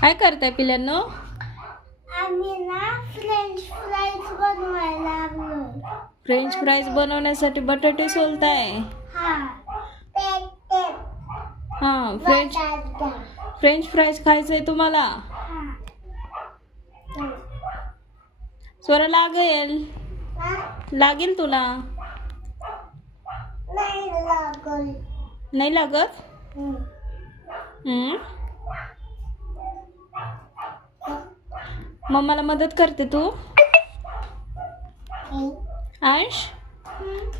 काय करताय पिल्लांनो? आम्ही ना फ्रेंच फ्राईज बनवायला लागलो. फ्रेंच फ्राईज बनवण्यासाठी बटाटे सोलताय? हा, फ्रेंच फ्राईज खायचंय तुम्हाला? स्वरा लागेल तुला? नाही लागत? मम्माला मदत करते तू? आयश,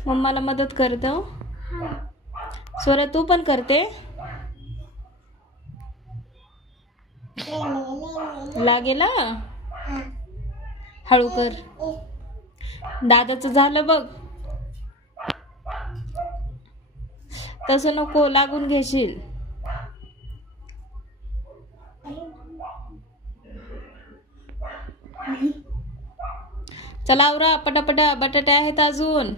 मम्माला मदत करतो. स्वरा तू पण करते? लागेल? हळू कर. दादाचं झालं बघ. तसं नको, लागून घेशील. चला आवरा पटापटा, बटाटे आहेत अजून.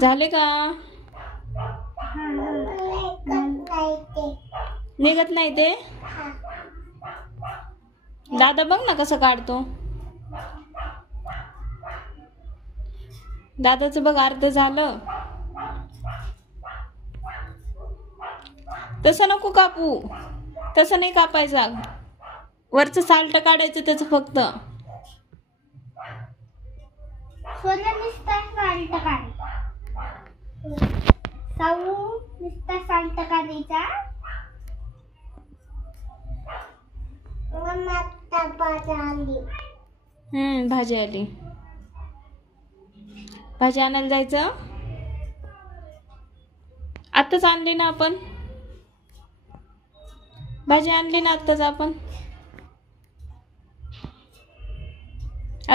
झाले का? निघत नाही ते? दादा बघ ना कसं काढतो. दादाचं बघ अर्ध झालं. तसं नको कापू, तसं नाही कापायचा. वरचं साल्ट काढायचं त्याचं फक्त. साल्ट काढायचा. भाजी आली. भाजी आणायला जायचं. आत्ताच आणली ना आपण. भाजी आणली ना आत्ताच आपण.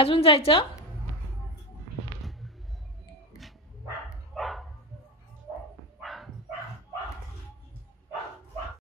अजून जायचं.